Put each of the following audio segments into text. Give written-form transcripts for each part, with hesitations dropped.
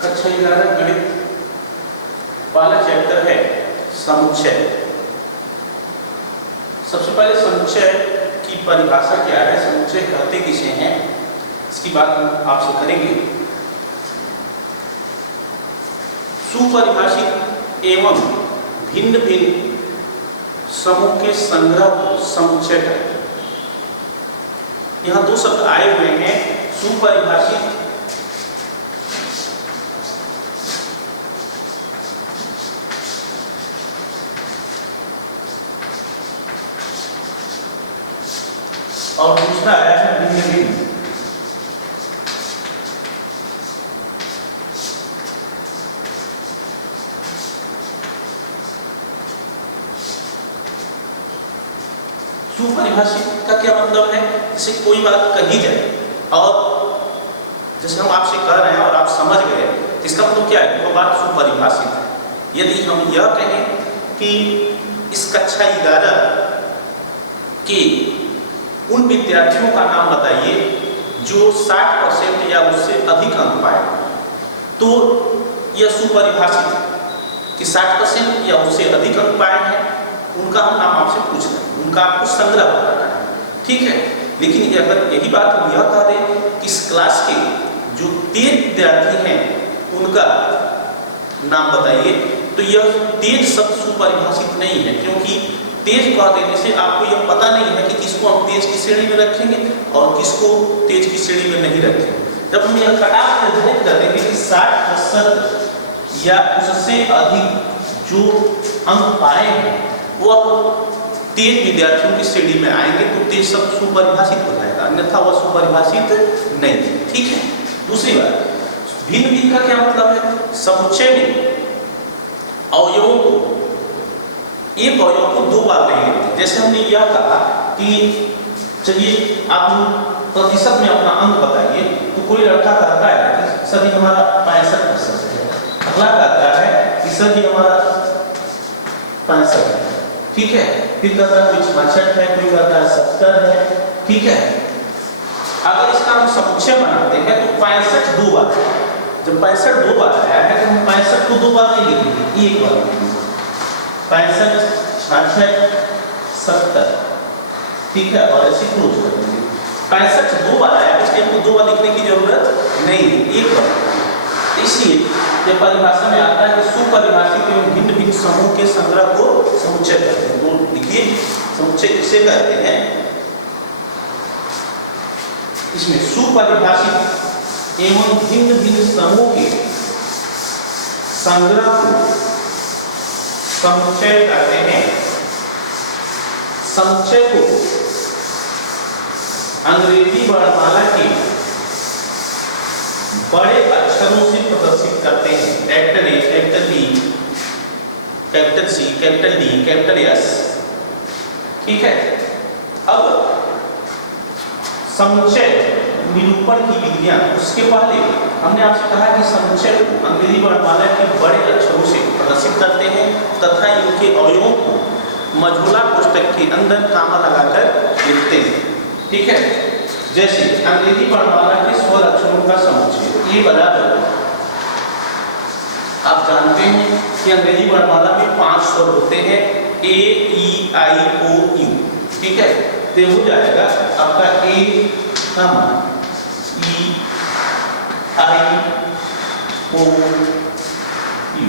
कक्षा 11 गणित पहला चैप्टर है समुच्चय। सबसे पहले समुच्चय की परिभाषा क्या है, समुच्चय कहते किसे हैं, इसकी बात हम आपसे करेंगे। सुपरिभाषित एवं भिन्न भिन्न समूह के संग्रह को समुच्चय कहते हैं। यहाँ दो शब्द आए हुए हैं, सुपरिभाषित और दूसरा आया है भिन्न भिन्न। सुपरिभाषित का क्या मतलब है, जैसे कोई बात कही जाए और जैसे हम आपसे कह रहे हैं और आप समझ गए, इसका मतलब क्या है, वो बात सुपरिभाषित है। यदि हम यह कहें कि इस कक्षा 11 के उन विद्यार्थियों का नाम बताइए जो 60% या उससे अधिक अंक पाए, तो यह सुपरिभाषित है कि 60% या उससे अधिक अंक पाए हैं, उनका हम नाम आपसे पूछ रहे हैं, उनका आपको संग्रह बताना है, ठीक है। लेकिन अगर यही बात हम यह कह दें कि इस क्लास के जो 13 विद्यार्थी हैं उनका नाम बताइए, तो यह 13 शब्द सुपरिभाषित नहीं है, क्योंकि तेज कह देने से आपको यह पता नहीं है कि किसको हम तेज की श्रेणी में रखेंगे और किसको तेज की श्रेणी में नहीं रखेंगे। जब हम यह कटाव निर्धारित कर देंगे कि 60% या उससे अधिक जो अंक पाए हैं वह तेज विद्यार्थियों की श्रेणी में आएंगे, तो तेज शब्द सुपरिभाषित हो जाएगा, अन्यथा वह सुपरिभाषित नहीं है, ठीक है। दूसरी बात, भिन्न भिन्न का क्या मतलब है, समुच्चय में अवयवों को, एक अवयव को दो बार नहीं लेते। जैसे हमने यह कहा कि चलिए आप प्रतिशत में अपना अंक बताइए, तो कोई लड़का कहता है कि सर ये हमारा 65% है, अगला कहता है कि सर ये हमारा 65 है, ठीक है, फिर कहता है कोई 66 है, कोई कहता है 70 है, ठीक है। अगर इसका हम समुच्चय बनाते हैं तो 65 दो बार, जब 65 दो बार आया है तो हम 65 को दो बार नहीं लिखेंगे, एक बार लिखेंगे। 65, 66, 70, ठीक है, और ऐसे क्लोज कर देंगे। 65 दो बार आया, इसलिए हमको दो बार लिखने की जरूरत नहीं है, एक बार। इसलिए जब परिभाषा में आता है कि सुपरिभाषित एवं भिन्न भिन्न समूह के संग्रह को समुच्चय कहते हैं, तो लिखिए समुच्चय किसे कहते हैं, इसमें सुपरिभाषित एवं भिन्न भिन्न समूह के संग्रह को समुच्चय कहते हैं। समुच्चय को अंग्रेजी वर्णमाला के बड़े अक्षरों से प्रदर्शित करते हैं, capital A, capital B, capital C, capital D, capital S, ठीक है। अब समुच्चय निरूपण की विधियां, उसके पहले हमने आपसे कहा कि समुच्चय को अंग्रेजी वर्णमाला के बड़े अक्षरों से प्रदर्शित करते हैं तथा इनके अवयवों को मझोला कोष्ठक के अंदर कामा लगाकर लिखते हैं, ठीक है। जैसे अंग्रेजी वर्णमाला के स्वर अक्षरों का समुच्चय ए बराबर, आप जानते हैं कि अंग्रेजी वर्णमाला में 5 स्वर होते हैं, ए, ई, आई, ओ, यू, ठीक है। तो हो जाएगा आपका ए, ई, आई, ओ, यू,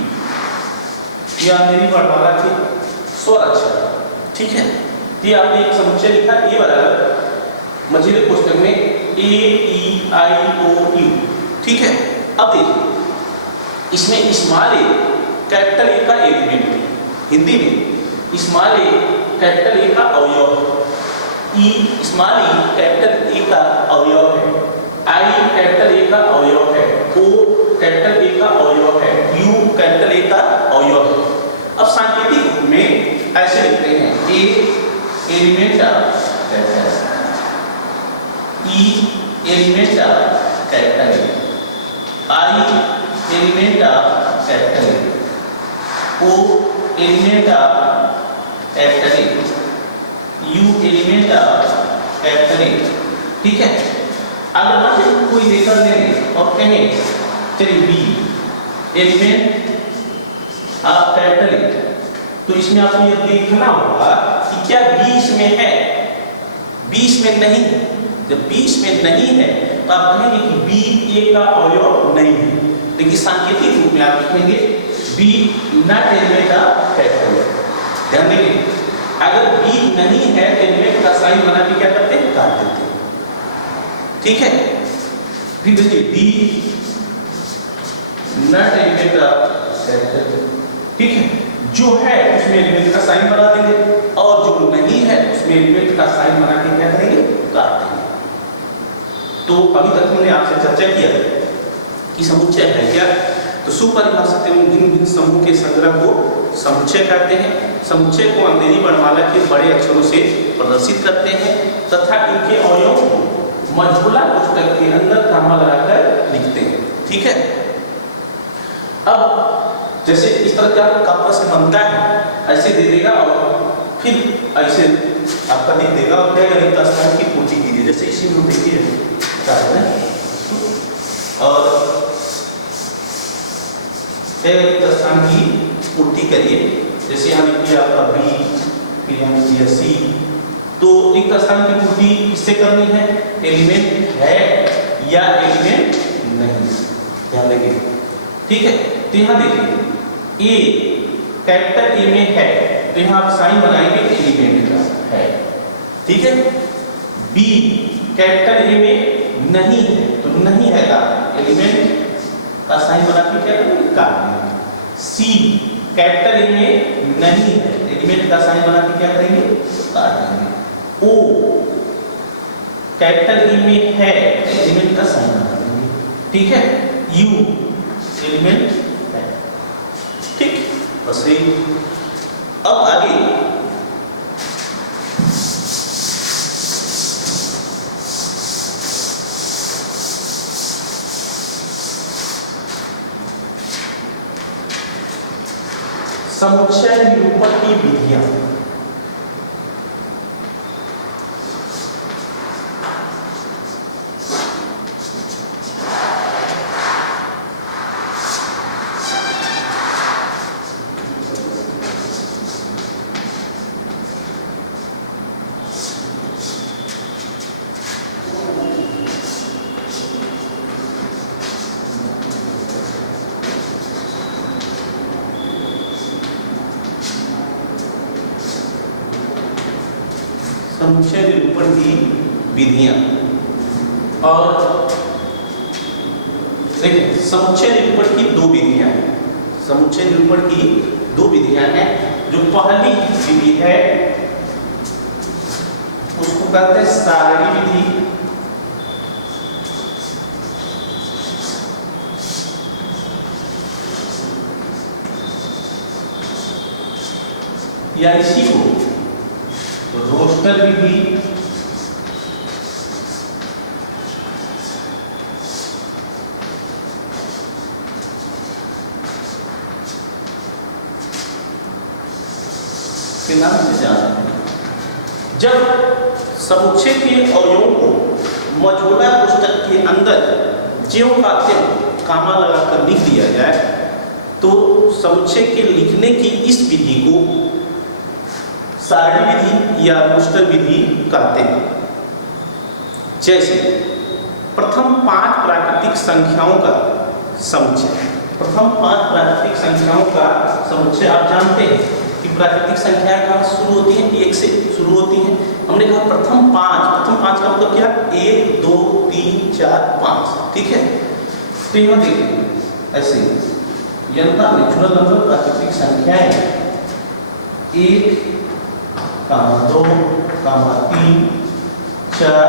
यह अंग्रेजी वर्णमाला के स्वर अक्षर, ठीक है। ये आपने एक समुच्चय लिखा, ए बराबर मझोले कोष्ठक में ए, ई, आई, ओ, यू, ठीक है। अब देखिए इसमें स्मॉल ए कैपिटल ए का एलिमेंट है, हिंदी में स्मॉल ए कैपिटल ए का अवयव है, ई स्मॉल ई कैपिटल ए का अवयव है, आई कैपिटल ए का अवयव है, ओ कैपिटल ए का अवयव है, यू कैपिटल ए का अवयव है। अब सांकेतिक रूप में ऐसे लिखते हैं, A element of capital, E element of capital A, I element of capital A, O element of capital A, U element of capital A, ठीक है। अगर मान लीजिए कोई लेकर ले और कहें चलिए B, element of capital A. तो इसमें आपको ये देखना होगा कि क्या बी इसमें है, बी इसमें नहीं है। जब बी इसमें नहीं है तो आप कहेंगे कि बी ए का अवयव नहीं है, लेकिन सांकेतिक रूप में आप लिखेंगे B not element of capital A. ध्यान देंगे, अगर बी नहीं है तो एलिमेंट का साइन बना के क्या करते हैं, काट देते हैं। ठीक है, फिर देखिए B not element of capital. ठीक है, जो है उसमें एलिमेंट का साइन बना देंगे और जो नहीं है उसमें एलिमेंट का साइन बना के क्या करेंगे, काट देंगे। तो अभी तक हमने आपसे चर्चा किया कि समुच्चय है क्या। तो सुपरिभाषित एवं भिन्न समूह के संग्रह को समुच्चय कहते हैं। समुच्चय को अंधेरी वर्णमाला के बड़े अक्षरों से प्रदर्शित करते हैं तथा इनके अवयवों को मझोला पुस्तक के अंदर कामा लगाकर लिखते हैं। ठीक है, अब जैसे इस तरह का आपका से बनता है, ऐसे दे देगा और फिर ऐसे आपका लिख देगा और कहेगा रिक्त स्थान की पूर्ति कीजिए। जैसे इसी में देखिए और रिक्त स्थान की पूर्ति करिए। जैसे यहाँ लिखिए आपका बी, फिर यहाँ लिखिए सी। तो रिक्त स्थान की पूर्ति किससे करनी है, एलिमेंट है या एलिमेंट नहीं, ध्यान देंगे। ठीक है, तो यहाँ देखिए ए कैपिटल ए में है तो यहाँ आप साइन बनाएंगे एलिमेंट का है। ठीक है, बी कैपिटल ए में नहीं है तो नहीं है का एलिमेंट का साइन बना के क्या करेंगे, काट देंगे। सी कैपिटल ए में नहीं है, एलिमेंट का साइन बना के क्या करेंगे, काट देंगे। ओ कैपिटल ई में है, एलिमेंट का साइन बना देंगे। ठीक है, यू एलिमेंट है। ठीक, बस यही। अब आगे समुच्चय निरूपण की विधियां। समुच्चय निरूपण की विधियां। और देखिए समुच्चय निरूपण की दो विधियां हैं। समुच्चय निरूपण की दो विधियां हैं। जो पहली विधि है उसको कहते हैं सारणी विधि, या इसी को रोस्टर विधि, के नाम से जानते हैं। जब समुच्चय के अवयवों को मझोला पुस्तक के अंदर ज्यों का त्यों कामा लगाकर लिख दिया जाए तो समुच्चय के लिखने की इस विधि को सारणी विधि या रोस्टर विधि कहते हैं। जैसे प्रथम 5 प्राकृतिक संख्याओं का समुच्चय। प्रथम 5 प्राकृतिक संख्याओं का समुच्चय आप जानते हैं कि प्राकृतिक संख्याएं कहाँ शुरू होती हैं, 1 से शुरू होती हैं। हमने कहा प्रथम 5 का मतलब क्या, 1 2 3 4 5। ठीक है, तो यहाँ देखिए ऐसे यंता नेचुरल नंबर प्राकृतिक संख्याएं 1 2 3 4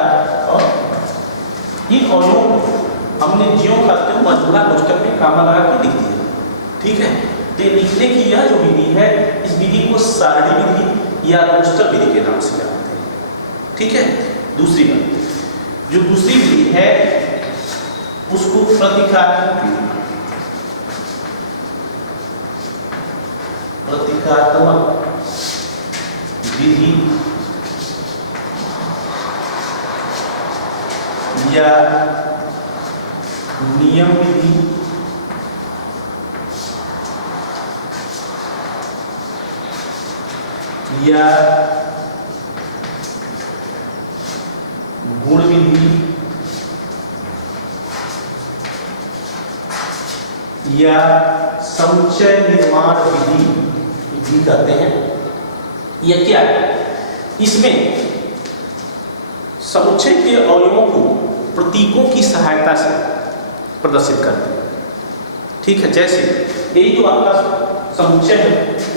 और इन अवयवों को हमने ज्यों खाते हुए मझोला पुस्तक में कामा लगा के लिख दिया। ठीक है, तो लिखने की यह जो विधि है इस विधि को सारणी विधि या रोस्टर विधि के नाम से जानते हैं। ठीक है, दूसरी बात, जो दूसरी विधि है उसको प्रतीकात्मक विधि, प्रतीकात्मक विधि या नियम विधि या गुण विधि या समुच्चय निर्माण विधि भी कहते हैं। यह क्या है? इसमें समुच्चय के अवयवों को प्रतीकों की सहायता से प्रदर्शित करते हैं। ठीक है, जैसे यही तो आपका समुच्चय है,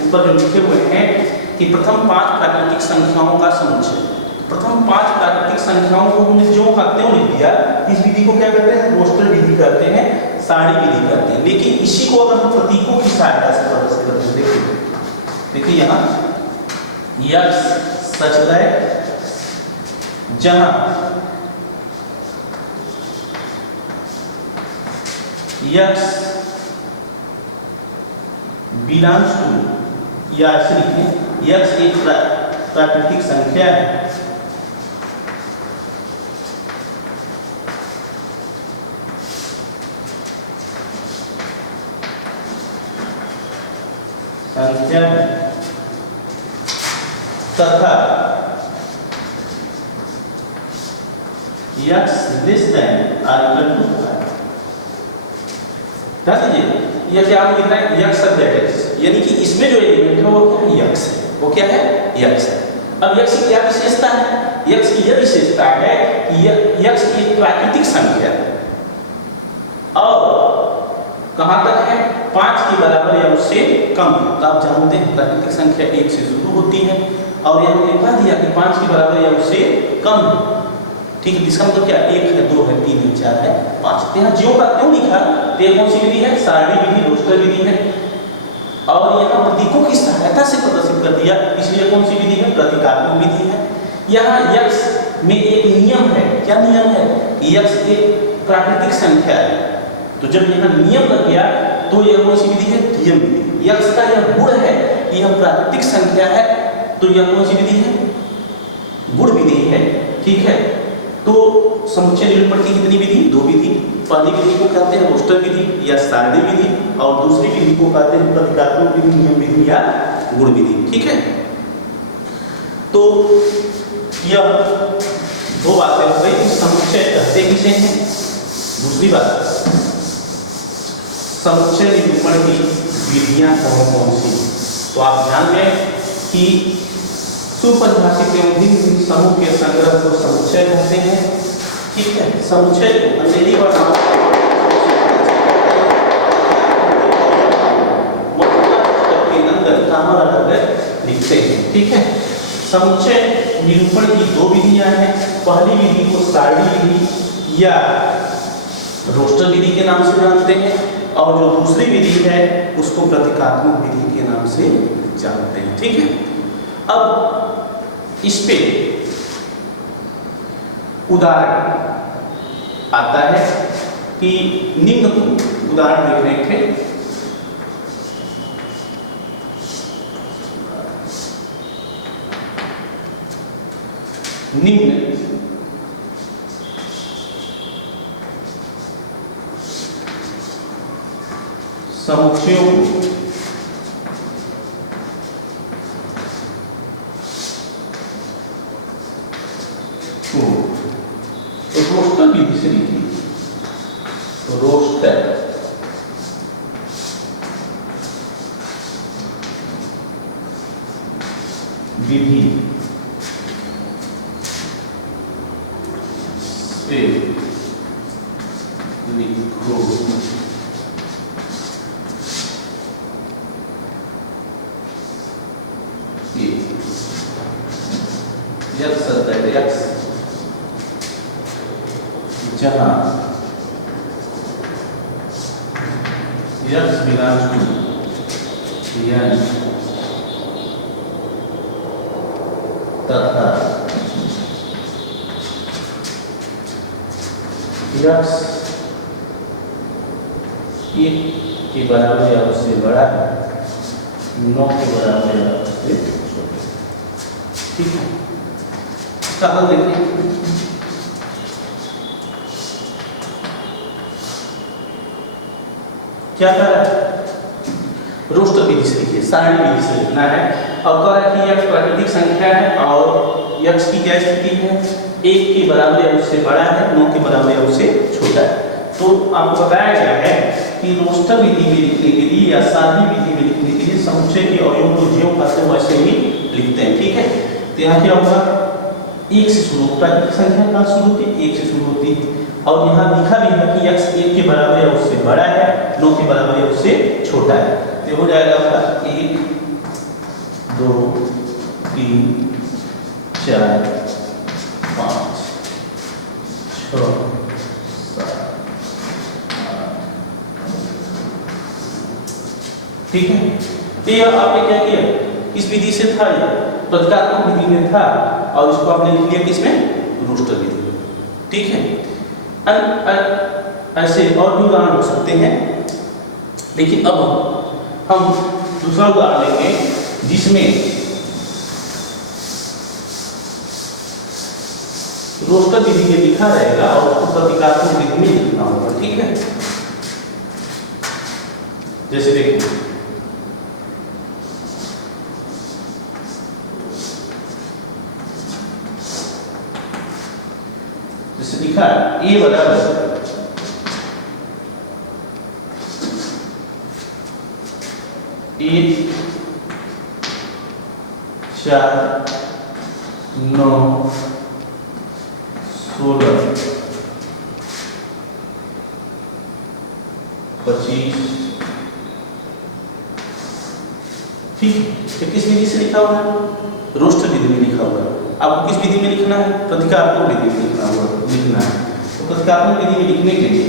ऊपर जो लिखे हुए हैं कि प्रथम 5 प्राकृतिक संख्याओं का समुच्चय। प्रथम 5 प्राकृतिक संख्याओं को हमने जो कहते हैं लिख दिया। इस विधि को क्या करते हैं? रोस्टर विधि करते हैं, सारणी विधि करते हैं। लेकिन इसी को अगर हम प्रतीकों की सहायता से प्रदर्शित करते हैं, देखिए यहाँ यक्स सचदय, जहां यक्स बिलोंग्स टू, या ऐसे लिखें यक्स एक प्राकृतिक संख्या है तथा x less than or equal to 5। ध्यान दीजिए, यह क्या लिख रहा है? यक्स सब्जेक्ट, यानी कि इसमें जो एलिमेंट है वो क्या है? यक्स है। वो क्या है? यक्स है। अब यक्स की क्या विशेषता है? यक्स की यह विशेषता है कि यक्स एक प्राकृतिक संख्या है और कहां तक है? 5 के बराबर या उससे कम। तो आप जानते हैं प्राकृतिक संख्या 1 से शुरू होती है और यहां लिखा दिया कि 5 के बराबर या उससे कम है। ठीक है, इसका मतलब क्या? 1 है, 2 है, 3 है, 4 है, 5। यहाँ ज्यों का क्यों लिखा? तो कौन सी विधि है? सारणी विधि, रोस्टर विधि है। और यहाँ प्रतीकों की सहायता से प्रदर्शित कर दिया, इसलिए कौन सी विधि है? प्रतीकात्मक विधि है। यहाँ यक्स में एक नियम है। क्या नियम है? कि यक्स एक प्राकृतिक संख्या है। तो जब यहाँ नियम लग गया तो यह कौन सी विधि है? नियम विधि। यक्स का यह गुण है कि यह प्राकृतिक संख्या है, तो यह कौन सी विधि है? गुण विधि है। ठीक है, तो समुच्चय निरूपण की कितनी विधि? 2 विधि। पहली विधि को कहते हैं रोस्टर विधि या सारणी विधि और दूसरी विधि को कहते हैं प्रतीकात्मक विधि, नियम विधि या गुण विधि। ठीक है, तो यह 2 बातें हो गई। समुच्चय कहते किसे हैं? दूसरी बात, समुच्चय निरूपण की विधियां कौन सी? तो आप ध्यान दें कि सुपरिभाषित एवं भिन्न समूह के संग्रह को समुच्चय कहते हैं। ठीक है, समुच्चय को अंग्रेजी वर्ड के अंदर कामा लगाकर लिखते हैं। ठीक है, समुच्चय निरूपण की 2 विधियां हैं। पहली विधि को सारणी विधि या रोस्टर विधि के नाम से जानते हैं और जो दूसरी विधि है उसको प्रतीकात्मक विधि के नाम से जानते हैं। ठीक है, अब इस पे उदाहरण आता है कि निम्न को उदाहरण देख रहे थे। निम्न समुच्चयों को रोस्टर विधि से लिखिए। रोस्टर विधि से लिखो। यक्स यक्स जहां यक्स बिलोंग्स टू एन तथा यक्स 1 के बराबर या उससे बड़ा है, 9 के बराबर या उससे छोटा। ठीक है, इसका हल देखिए। क्या कर रहा है? रोस्टर विधि से लिखिए, सारणी विधि से लिखना है। अब कह रहा है कि यक्स प्राकृतिक संख्या है और यक्स की क्या स्थिति है, 1 के बराबर या उससे बड़ा है, 9 के बराबर या उससे छोटा है। तो आपको बताया गया है कि रोस्टर विधि में लिखने के लिए या सादी विधि में लिखने के लिए समुच्चय के अवयवों को ज्यों का त्यों वैसे ही लिखते हैं, ठीक है। तो यहाँ क्या होगा, 1 से शुरू प्राकृतिक संख्या का शुरू होती है, 1 से शुरू होती है और यहाँ लिखा भी है कि यक्स 1 के बराबर या उससे बड़ा है, 9 के बराबर या उससे छोटा है। तो हो जाएगा आपका 1 2 3 4 5 6 7 ठीक है। तो ये आपने क्या किया, इस विधि से था, ये प्रतिकात्मक विधि में था और इसको आपने लिख लिया किसमें, रोस्टर विधि में, ठीक है। ऐसे और भी उदाहरण हो सकते हैं, लेकिन अब हम दूसरा उदाहरण लेंगे जिसमें रोस्टर विधि में लिखा रहेगा और उसको प्रतिकात्मक विधि में लिखना होगा, ठीक है। जैसे देखिए जैसे लिखा है ए बराबर एक 4 9 16 25, ठीक है। तो किस विधि से लिखा हुआ है, रोस्टर विधि में लिखा हुआ है। आपको किस विधि में लिखना है, प्रतीकात्मक विधि में लिखना है। तो प्रतीकात्मक विधि में लिखने के लिए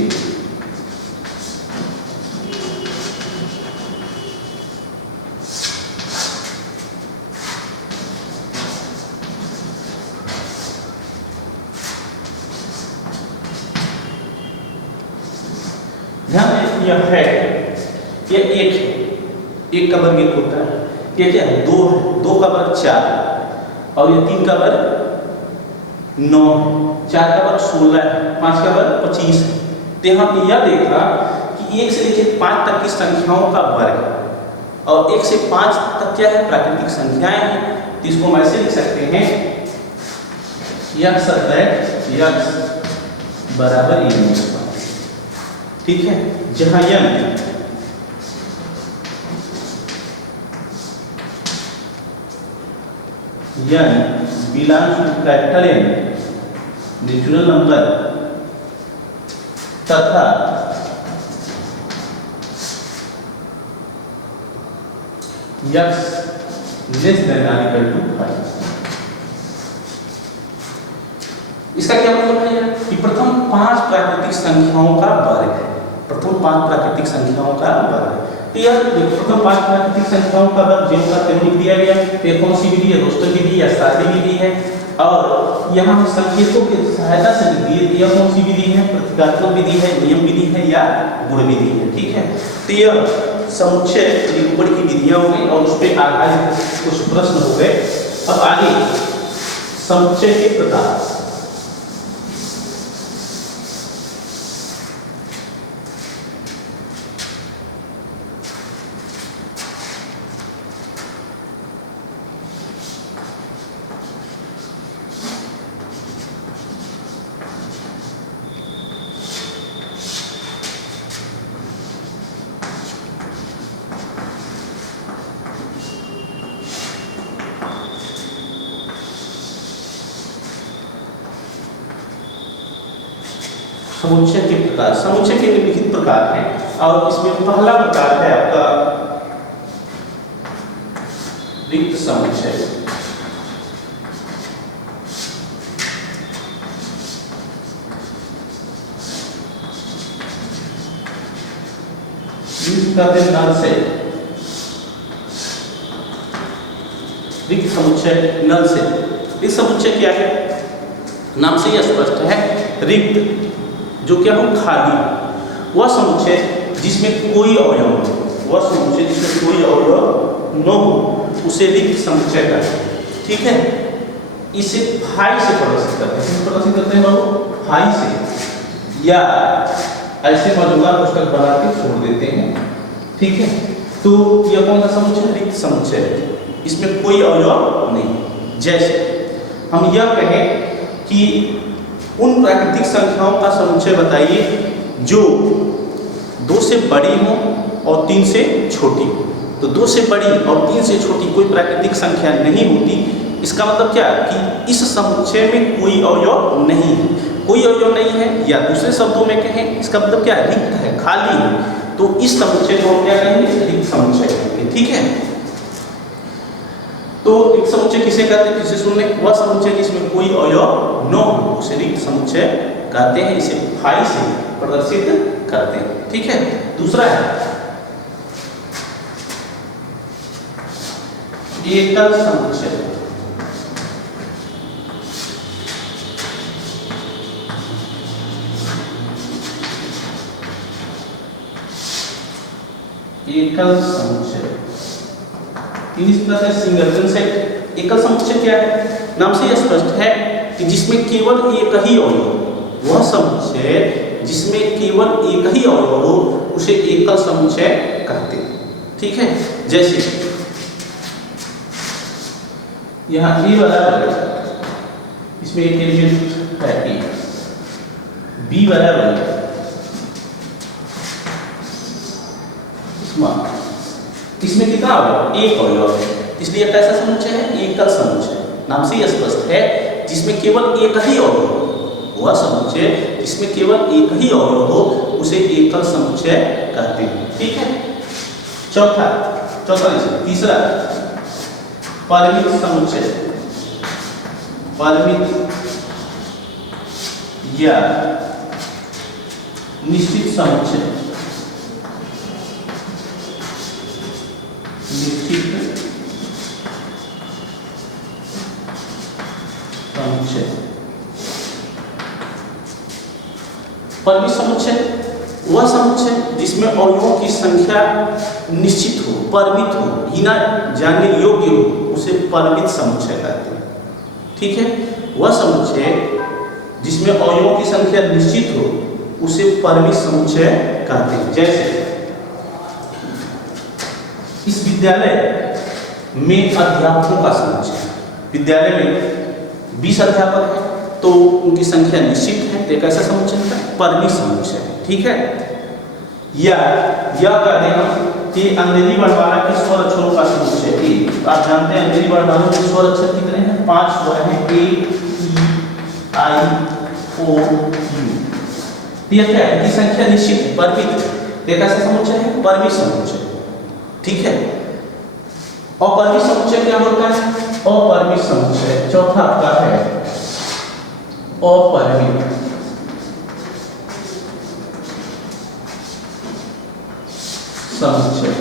ध्यान यह है, यह एक है, एक का वर्ग 1 होता है, ये क्या है 2 है, 2 का वर्ग 4 और ये 3 का वर्ग 9 है, 4 का वर्ग 16 है, 5 का वर्ग 25 है। तो यहाँ पे यह देखा कि 1 से लेकर 5 तक की संख्याओं का वर्ग है और 1 से 5 तक क्या है, प्राकृतिक संख्याएं हैं। तो इसको हम ऐसे लिख सकते हैं, यक्स बराबर n, ठीक है। जहां n belongs to capital N natural number तथा यक्स लेस देन और इक्वल टू 5। इसका क्या मतलब है कि प्रथम 5 प्राकृतिक संख्याओं का वर्ग है, प्रथम 5 प्राकृतिक संख्याओं का वर्ग है। तो यह प्रथम 5 प्राकृतिक संख्याओं का वर्ग ज्यों का त्यों लिख दिया गया। तो कौन सी विधि है, रोस्टर विधि या सादी विधि है और यहाँ संकेतों की सहायता से लिख दिए। यह कौन सी विधि है, प्रतीकात्मक विधि है, नियम विधि है या गुण विधि है, ठीक है। तो यह समुच्चय निरूपण की विधियां हो गई और उस पर आधारित कुछ प्रश्न हो गए। अब आगे समुच्चय के प्रकार। समुच्चय के प्रकार, समुच्चय के निम्नलिखित प्रकार हैं और इसमें पहला प्रकार है आपका रिक्त समुच्चय। कहते हैं नल से, रिक्त समुच्चय नल से। रिक्त समुच्चय क्या है, नाम से यह स्पष्ट है, रिक्त जो क्या हो खाली, वह समुच्चय जिसमें कोई अवयव न हो, वह समुच्चय जिसमें कोई अवयव न हो उसे रिक्त समुच्चय कहते हैं, ठीक है। इसे फाई से प्रदर्शित करते हैं, प्रदर्शित करते हैं बाबू फाई से, या ऐसे मौजूदा पुस्तक बना के छोड़ देते हैं, ठीक है। तो यह कौन सा समुच्चय, रिक्त समुच्चय। इसमें कोई अवयव नहीं। जैसे हम यह कहें कि उन प्राकृतिक संख्याओं का समुच्चय बताइए जो 2 से बड़ी हो और 3 से छोटी हो। तो 2 से बड़ी और 3 से छोटी कोई प्राकृतिक संख्या नहीं होती। इसका मतलब क्या कि इस समुच्चय में कोई अवयव नहीं है, कोई अवयव नहीं है, या दूसरे शब्दों में कहें इसका मतलब क्या है, रिक्त है, खाली है। तो इस समुच्चय को हम क्या कहेंगे, रिक्त समुच्चय कहेंगे। ठीक है, तो रिक्त समुच्चय किसे कहते हैं, किसे सुन लें, वह समुच्चय जिसमें कोई अवयव न हो उसे रिक्त समुच्चय कहते हैं। इसे फाई से प्रदर्शित करते हैं। ठीक है, दूसरा है एकल समुच्चय। एकल समुच्चय इंग्लिश में सिंगल सेट। एकल समुच्चय क्या है, नाम से यह स्पष्ट है कि जिसमें केवल एक ही अवयव, वह समुच्चय जिसमें केवल एक ही अवयव हो उसे एकल समुच्चय कहते हैं। ठीक है, जैसे यहाँ ए बराबर, इसमें एक एलिमेंट है ए, बी बराबर इसमें कितना अवयव, एक अवयव है, इसलिए कैसा समुच्चय है, एकल समुच्चय। नाम से यह स्पष्ट है जिसमें केवल एक ही अवयव हो, वह समुच्चय जिसमें केवल एक ही अवयव हो उसे एकल समुच्चय कहते हैं। ठीक है, चौथा तीसरा परिमित समुच्चय। परिमित या निश्चित समुच्चय। निश्चित समुच्चय। परिमित समुच्चय वह समुच्चय जिसमें अवयवों की संख्या निश्चित हो, परिमित हो, गिना जाने योग्य हो, उसे परिमित समुच्चय कहते हैं। ठीक है, वह समुच्चय जिसमें अवयवों की संख्या निश्चित हो उसे परिमित समुच्चय कहते हैं। जैसे इस विद्यालय में अध्यापकों का समुच्चय, विद्यालय में 20 अध्यापक हैं तो उनकी संख्या निश्चित है, तो एक ऐसा समुच्चय है परिमित समुच्चय। ठीक है, या यह कहते हैं कि अंग्रेजी वर्णमाला के स्वर अक्षरों का समुच्चय ए। आप जानते हैं अंग्रेजी वर्णमाला के स्वर अक्षर कितने हैं, 5 स्वर हैं, ए, ई, आई, ओ, यू। यह क्या है, इनकी संख्या निश्चित है, परिमित है, एक ऐसा समुच्चय है परिमित समुच्चय। ठीक है, अपरिमित समुच्चय क्या होता है, अपरिमित समुच्चय। चौथा आपका है अपरिमित समुच्चय।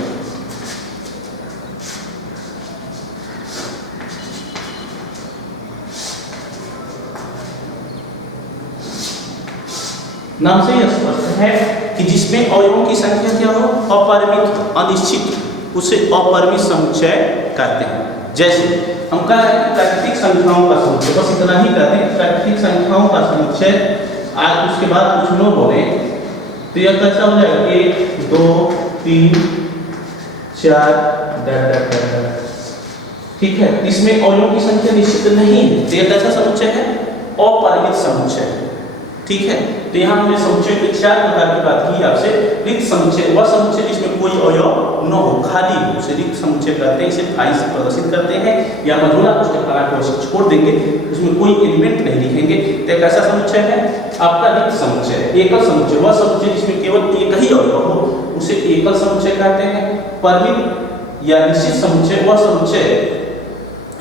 नाम से यह स्पष्ट है कि जिसमें अवयवों की संख्या क्या हो, अपरिमित, अनिश्चित, उसे अपरिमित समुच्चय कहते हैं। जैसे हम कह रहे हैं प्राकृतिक संख्याओं का समुच्चय, बस इतना ही कहते हैं प्राकृतिक संख्याओं का समुच्चय। आज उसके बाद कुछ लोग बोले तो यह कैसा हो जाएगा, 1 2 3 4 ठीक है, इसमें अवयवों की संख्या निश्चित नहीं है, तो यह कैसा समुच्चय है, अपरिमित समुच्चय। ठीक है, तो यहाँ हमने समुच्चय के 4 प्रकार की बात की आपसे। रिक्त समुच्चय वह समुच्चय जिसमें कोई अवयव न हो, खाली हो, उसे रिक्त समुच्चय कहते हैं। इसे फाई से प्रदर्शित करते हैं या मधुरा पुस्तक कला को छोड़ देंगे, उसमें कोई एलिमेंट नहीं लिखेंगे, तो एक ऐसा समुच्चय है आपका रिक्त समुच्चय। एकल समुच्चय वह समुच्चय जिसमें केवल एक ही अवयव हो उसे एकल समुच्चय कहते हैं। परिमित या निश्चित समुच्चय वह समुच्चय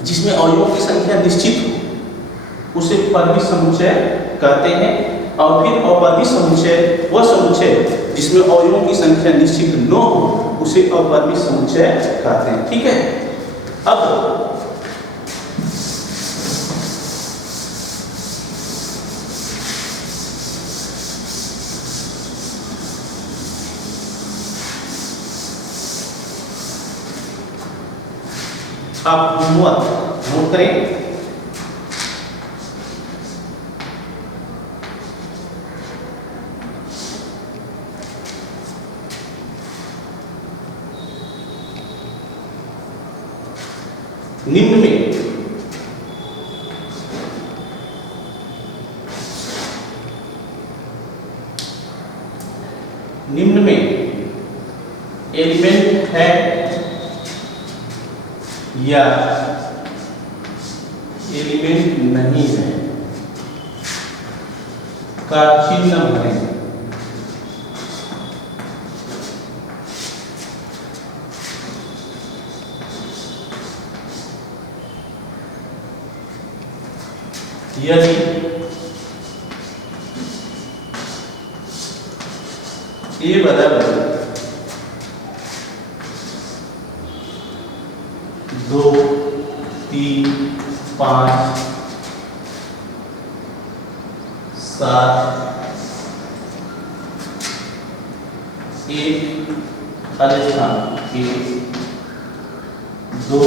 जिसमें अवयवों की संख्या निश्चित हो उसे परिमित समुच्चय कहते हैं। और फिर अपरिमित समुच्चय वह समुच्चय जिसमें अवयवों की संख्या निश्चित न हो उसे अपरिमित समुच्चय कहते हैं। ठीक है, अब आप होमवर्क नोट करें। निम्न में एलिमेंट है या एलिमेंट नहीं है का चिन्ह है। यदि ए बराबर 2, 3, 5, 7, 1 खाली स्थान 1, 2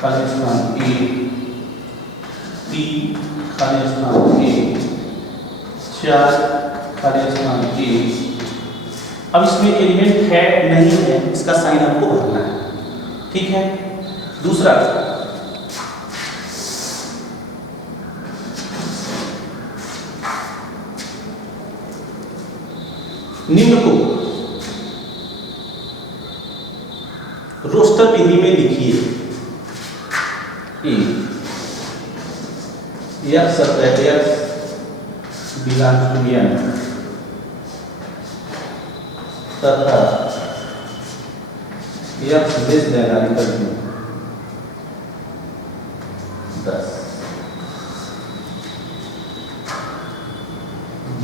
खाली स्थान 1, 3 खाली स्थान 1, 4 खाली स्थान 1। अब इसमें एलिमेंट है नहीं है इसका साइन आपको भरना है, ठीक है। दूसरा, निम्न को रोस्टर विधि में लिखिए। x belongs to n तथा x लेस देन और इक्वल टू 10। b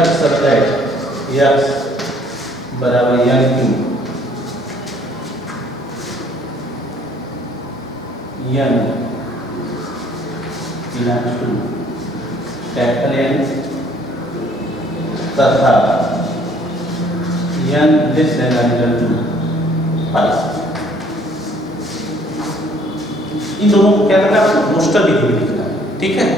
x बराबर n क्यू n belongs to capital N तथा n लेस देन और इक्वल टू 5। इन दोनों को क्या करना है, रोस्टर विधि में लिखना है, ठीक है।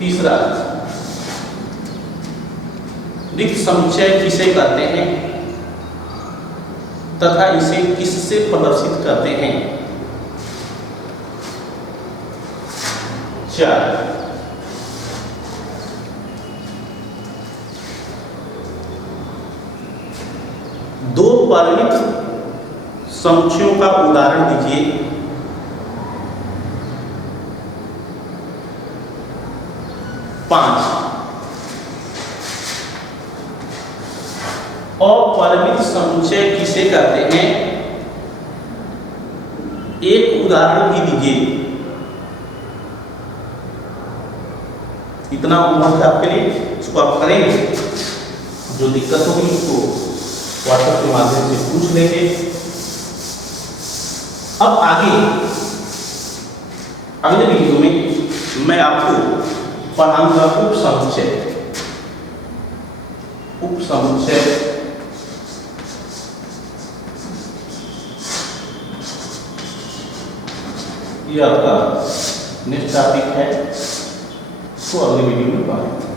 तीसरा, रिक्त समुच्चय किसे कहते हैं तथा इसे किससे प्रदर्शित करते हैं। 4, दो परिमित समुच्चयों का उदाहरण दीजिए। अपरिमित समुच्चय किसे कहते हैं, एक उदाहरण भी दीजिए। इतना होमवर्क आपके लिए, इसको आप करेंगे, जो दिक्कत होगी उसको व्हाट्सएप के माध्यम से पूछ लेंगे। अब अगले वीडियो में मैं आपको पढ़ाऊंगा उप समुच्चय ये आपका नेक्स्ट टॉपिक है, तो अगले वीडियो में बात।